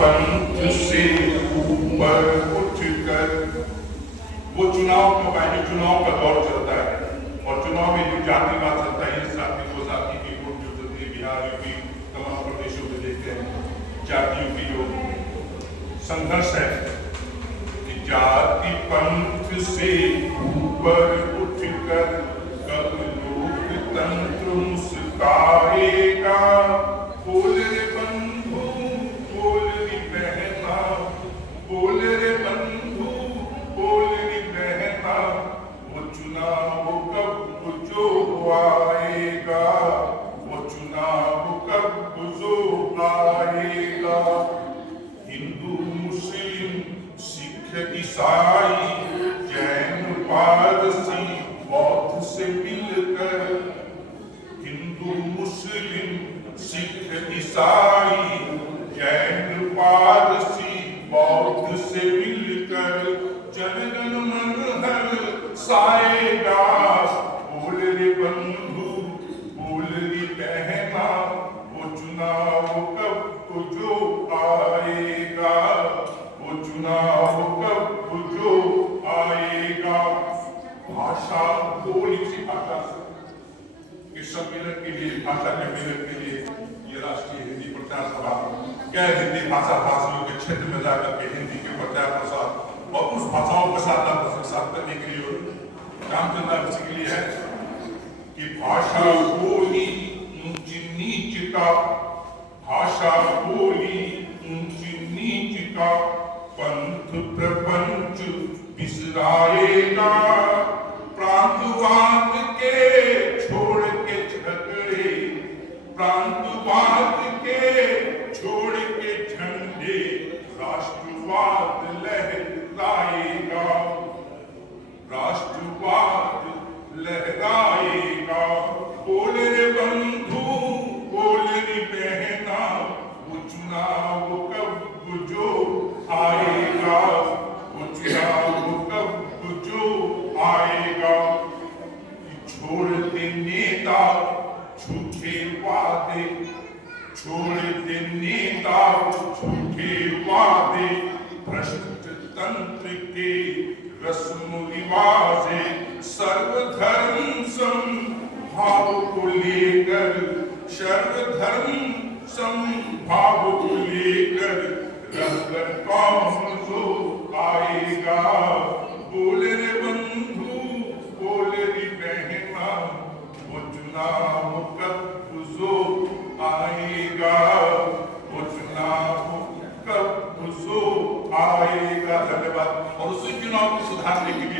पंथ से ऊपर उठकर वो चुनाव का दौर चलता है और चुनाव में जो जातिवाद चलता है, जाति को जाति की वोट जो चलती है, बिहार यूपी तमाम प्रदेशों में देखते हैं जातियों की जो संघर्ष है कि जाति पंथ से ऊपर उठकर कब लोकतंत्र मुस्काएगा। बोल रे बंधु बोल रे बहना, बोल रे बंधु बोल रे बहना, वो चुनाव कब जो आएगा, वो चुनाव कब जो आएगा। हिंदू मुस्लिम सिख ईसाई जैन पारसी बौद्ध से मिलकर, हिंदू मुस्लिम सिख ईसाई जैन पारसी बौद्ध से मिलकर जनगण मन हर्षाएगा। बोल रे बंधु बोल रे बहना, वो चुनाव कब जो आएगा, वो चुनाव कब जो आएगा। भाषा बोली सी भाषा के सम्मेलन के लिए, भाषा के मेलन के लिए ये राष्ट्रीय हिंदी प्रचार सभा गैर हिंदी भाषा भाषियों के क्षेत्र में जाकर के हिंदी के प्रचार प्रसार और उस भाषाओं के साथ करने के लिए काम चलना के लिए है कि भाषा बोली ऊंची नीच का, भाषा बोली ऊंची नीच का पंथ प्रपंच बिसराएगा। प्रांतवाद के छोड़ के झगड़े, प्रांतवाद के छोड़ के झंडे राष्ट्रवाद लहराएगा, राष्ट्रवाद लहराएगा। बोल रे बंधु बोल रे बहना, वो चुनाव कब जो आएगा, वो चुनाव कब जो आएगा। छोड़ दे नेता झूठे वादे, छोड़ दे नेता झूठे वादे, भ्रष्ट तंत्र के रस्म रिवाजे, सर्वधर्म समभाव को लेकर, सर्वधर्म समभाव को लेकर रहकर कौन जो आएगा। बोल रे बंधु बोल रे बहना, वो चुनाव कब जो आएगा, वो चुनाव कब जो आएगा। धन्यवाद। और उसी चुनाव को सुधारने के लिए